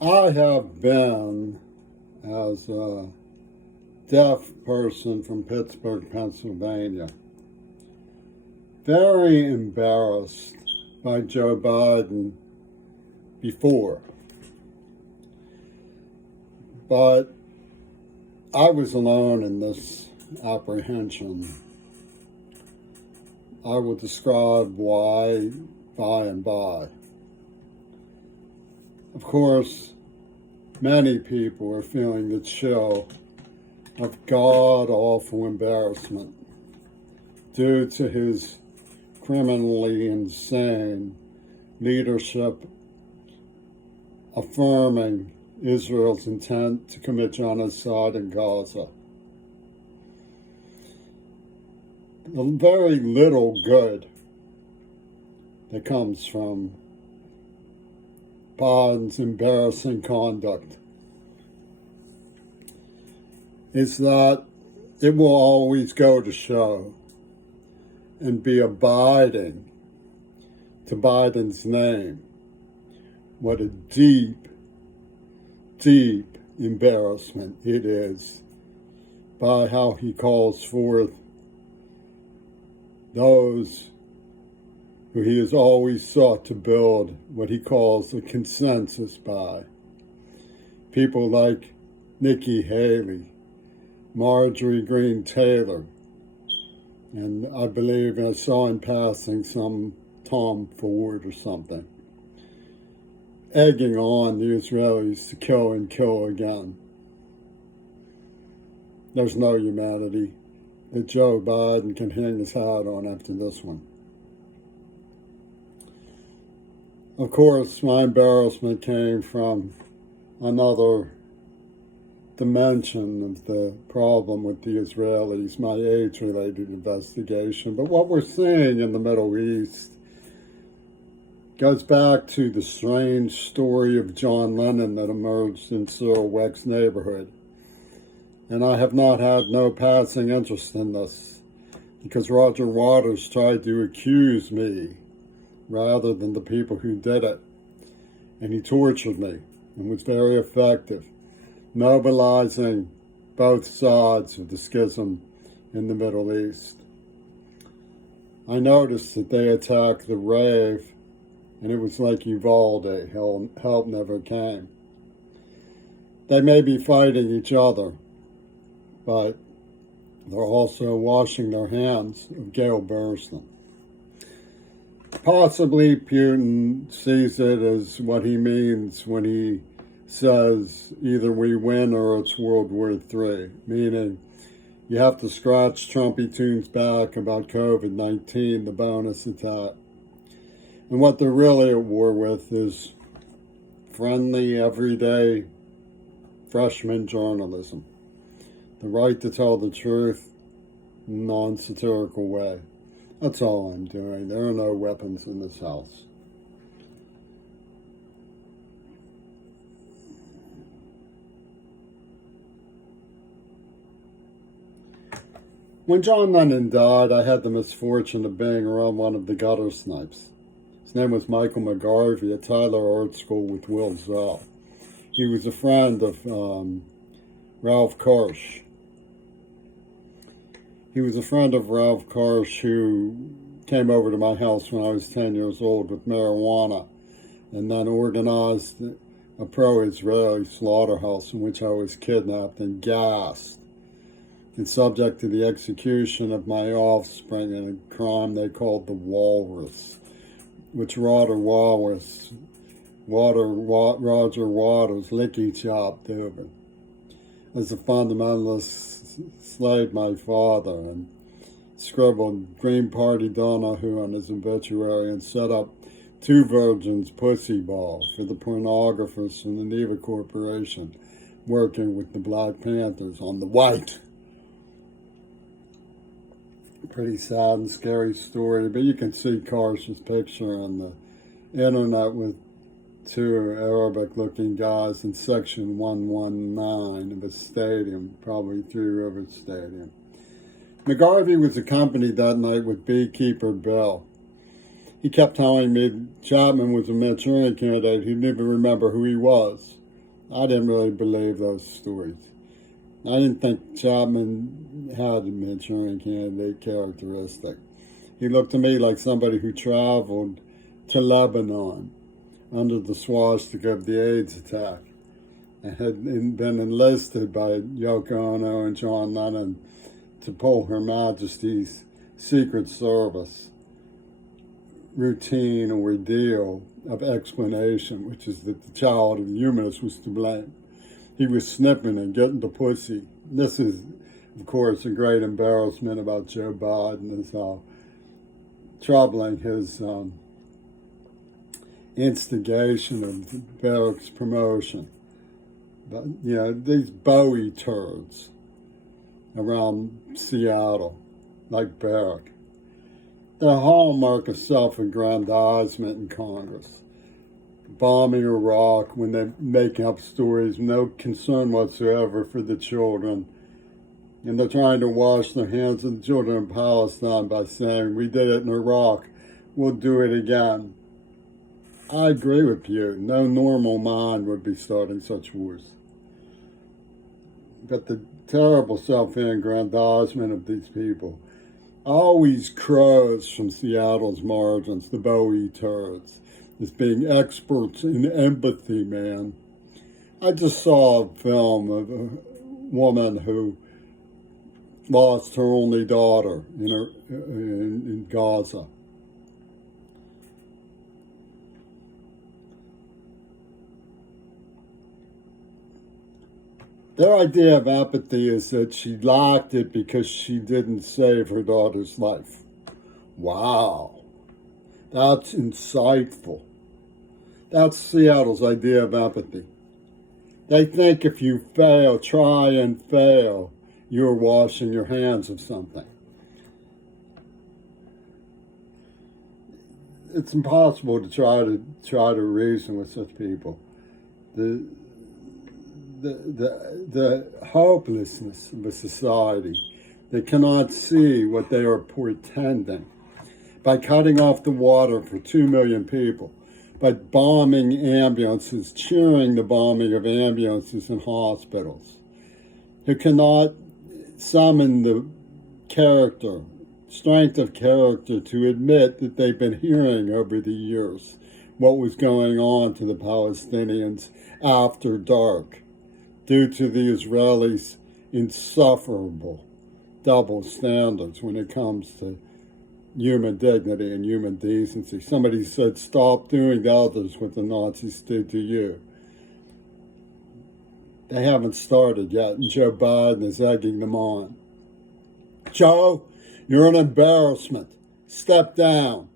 I have been, as a deaf person from Pittsburgh, Pennsylvania, very embarrassed by Joe Biden before. But I was alone in this apprehension. I will describe why by and by. Of course, many people are feeling the chill of god-awful embarrassment due to his criminally insane leadership affirming Israel's intent to commit genocide in Gaza. The very little good that comes from Biden's embarrassing conduct is that it will always go to show and be abiding to Biden's name what a deep, deep embarrassment it is by how he calls forth those who he has always sought to build what he calls a consensus by. People like Nikki Haley, Marjorie Greene Taylor, and I believe I saw in passing some Tom Ford or something, egging on the Israelis to kill and kill again. There's no humanity that Joe Biden can hang his hat on after this one. Of course, my embarrassment came from another dimension of the problem with the Israelis, my age-related investigation. But what we're seeing in the Middle East goes back to the strange story of John Lennon that emerged in Cyril Weck's neighborhood. And I have not had no passing interest in this because Roger Waters tried to accuse me rather than the people who did it. And he tortured me and was very effective, mobilizing both sides of the schism in the Middle East. I noticed that they attacked the rave, and it was like Uvalde, help never came. They may be fighting each other, but they're also washing their hands of Gail Burstyn. Possibly Putin sees it as what he means when he says either we win or it's World War III, meaning you have to scratch Trumpy Tunes back about COVID-19, the bonus attack. And what they're really at war with is friendly, everyday freshman journalism. The right to tell the truth in a non-satirical way. That's all I'm doing. There are no weapons in this house. When John Lennon died, I had the misfortune of being around one of the gutter snipes. His name was Michael McGarvey at Tyler Art School with Will Zell. He was a friend of Ralph Karsh. He was a friend of Ralph Karsh who came over to my house when I was 10 years old with marijuana and then organized a pro-Israeli slaughterhouse in which I was kidnapped and gassed and subject to the execution of my offspring in a crime they called the Walrus, which Roger Waters licky chopped over. As a fundamentalist slayed my father and scribbled Green Party Donahue on his obituary and set up Two Virgins Pussy Ball for the pornographers from the Neva Corporation working with the Black Panthers on the white. Pretty sad and scary story, but you can see Karsh's picture on the internet with two Arabic-looking guys in section 119 of a stadium, probably Three Rivers Stadium. McGarvey was accompanied that night with Beekeeper Bill. He kept telling me Chapman was a Manchurian candidate. He'd never remember who he was. I didn't really believe those stories. I didn't think Chapman had a Manchurian Candidate characteristic. He looked to me like somebody who traveled to Lebanon under the swastika of the AIDS attack and had been enlisted by Yoko Ono and John Lennon to pull Her Majesty's Secret Service routine or ordeal of explanation, which is that the child of the humanist was to blame. He was sniffing and getting the pussy. This is, of course, a great embarrassment about Joe Biden, is how troubling his instigation of Barrack's promotion. But, you know, these Bowie turds around Seattle, like Barrack, they're a hallmark of self-aggrandizement in Congress. Bombing Iraq when they make up stories, no concern whatsoever for the children. And they're trying to wash their hands of the children in Palestine by saying, we did it in Iraq, we'll do it again. I agree with you. No normal mind would be starting such wars. But the terrible self-aggrandizement of these people, always crows from Seattle's margins, the Bowie turds, as being experts in empathy, man. I just saw a film of a woman who lost her only daughter in Gaza. Their idea of empathy is that she lacked it because she didn't save her daughter's life. Wow, that's insightful. That's Seattle's idea of empathy. They think if you fail, try and fail, you're washing your hands of something. It's impossible to try to reason with such people. The hopelessness of a society that cannot see what they are portending by cutting off the water for 2 million people, by bombing ambulances, cheering the bombing of ambulances in hospitals, who cannot summon the strength of character to admit that they've been hearing over the years what was going on to the Palestinians after dark, due to the Israelis' insufferable double standards when it comes to human dignity and human decency. Somebody said, stop doing to others what the Nazis did to you. They haven't started yet, and Joe Biden is egging them on. Joe, you're an embarrassment. Step down.